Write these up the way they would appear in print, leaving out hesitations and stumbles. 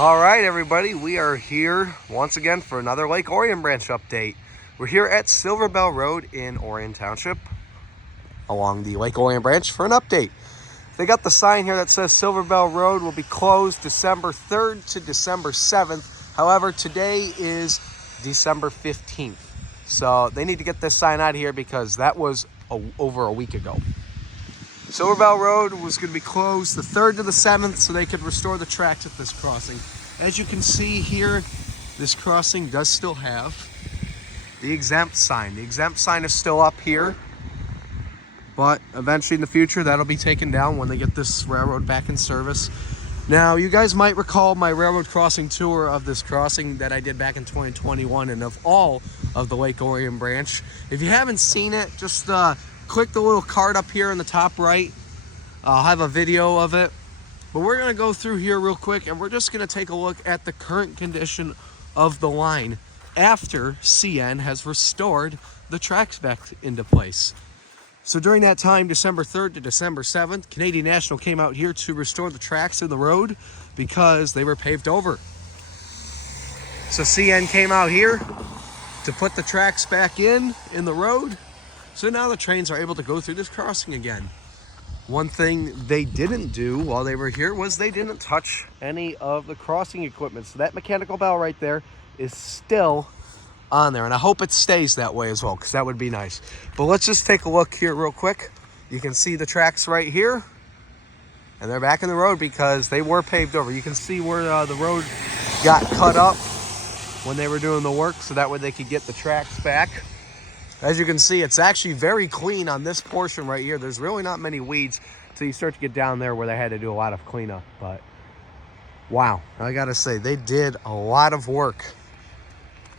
All right, everybody, we are here once again for another Lake Orion Branch update. We're here at Silverbell Road in Orion Township along the Lake Orion Branch for an update. They got the sign here that says Silverbell Road will be closed December 3rd to December 7th. However, today is December 15th. So they need to get this sign out of here because that was over a week ago. Silverbell Road was going to be closed the 3rd to the 7th so they could restore the tracks at this crossing. As you can see here, this crossing does still have the exempt sign. The exempt sign is still up here, but eventually in the future that'll be taken down when they get this railroad back in service. Now, you guys might recall my railroad crossing tour of this crossing that I did back in 2021 and of all of the Lake Orion Branch. If you haven't seen it, just click the little card up here in the top right. I'll have a video of it. But we're going to go through here real quick and we're just going to take a look at the current condition of the line after CN has restored the tracks back into place. So during that time, December 3rd to December 7th, Canadian National came out here to restore the tracks of the road because they were paved over. So CN came out here to put the tracks back in the road. So now the trains are able to go through this crossing again. One thing they didn't do while they were here was they didn't touch any of the crossing equipment. So that mechanical bell right there is still on there. And I hope it stays that way as well, because that would be nice. But let's just take a look here real quick. You can see the tracks right here. And they're back in the road because they were paved over. You can see where the road got cut up when they were doing the work, so that way they could get the tracks back. As you can see, it's actually very clean on this portion right here. There's really not many weeds until you start to get down there where they had to do a lot of cleanup. But wow, I gotta say, they did a lot of work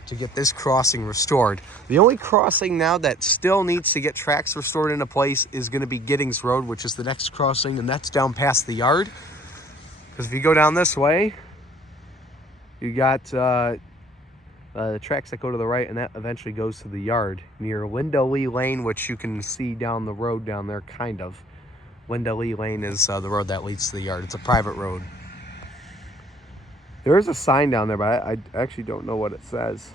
to get this crossing restored. The only crossing now that still needs to get tracks restored into place is gonna be Giddings Road, which is the next crossing, and that's down past the yard. Because if you go down this way, you got the tracks that go to the right, and that eventually goes to the yard near Linda Lee Lane, which you can see down the road down there, kind of. Linda Lee Lane is the road that leads to the yard. It's a private road. There is a sign down there, but I actually don't know what it says.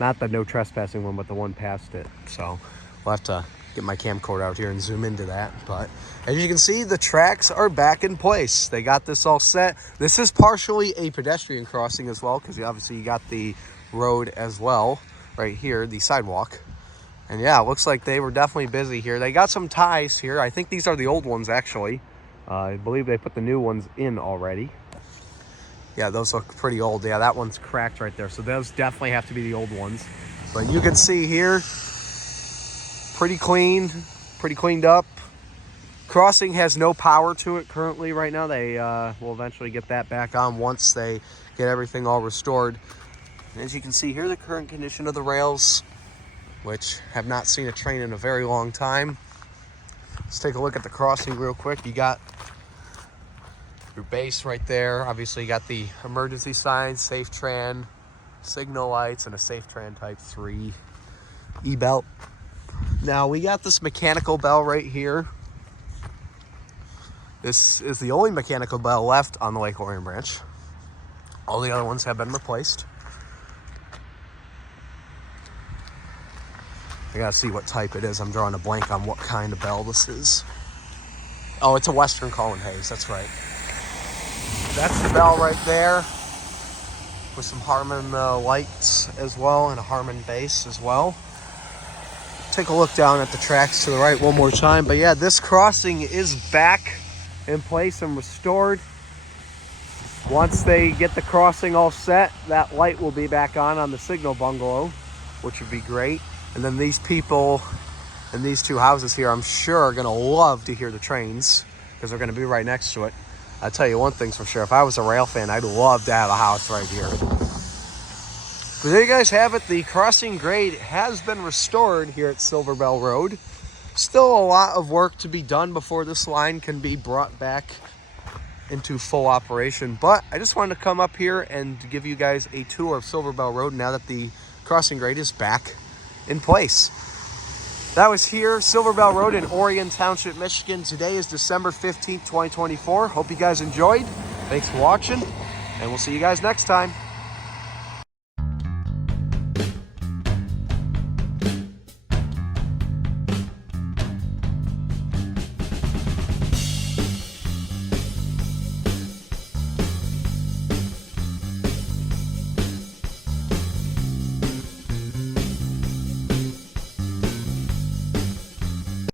Not the no trespassing one, but the one past it. So we'll have to get my camcorder out here and zoom into that. But as you can see, the tracks are back in place. They got this all set. This is partially a pedestrian crossing as well, because obviously you got the road as well right here, the sidewalk. And yeah, it looks like they were definitely busy here. They got some ties here. I think these are the old ones, actually. I believe they put the new ones in already. Yeah, those look pretty old. Yeah, that one's cracked right there. So those definitely have to be the old ones. But you can see here, pretty clean, pretty cleaned up. Crossing has no power to it currently right now. They will eventually get that back on once they get everything all restored. And as you can see here, the current condition of the rails, which have not seen a train in a very long time. Let's take a look at the crossing real quick. You got your base right there. Obviously you got the emergency signs, Safe Tran, signal lights, and a Safe Tran Type 3 E-belt. Now we got this mechanical bell right here. This is the only mechanical bell left on the Lake Orion Branch. All the other ones have been replaced. I gotta see what type it is. I'm drawing a blank on what kind of bell this is. Oh, it's a Western Cullen Hayes, that's right. That's the bell right there with some Harman lights as well and a Harman base as well. Take a look down at the tracks to the right one more time. But yeah, this crossing is back in place and restored. Once they get the crossing all set, that light will be back on the signal bungalow, which would be great. And then these people in these two houses here, I'm sure, are going to love to hear the trains because they're going to be right next to it. I'll tell you one thing's for sure. If I was a rail fan, I'd love to have a house right here. But there you guys have it. The crossing grade has been restored here at Silverbell Road. Still a lot of work to be done before this line can be brought back into full operation. But I just wanted to come up here and give you guys a tour of Silverbell Road now that the crossing grade is back in place. That was here, Silverbell Road in Orion Township, Michigan. Today is December 15th, 2024. Hope you guys enjoyed. Thanks for watching, and we'll see you guys next time.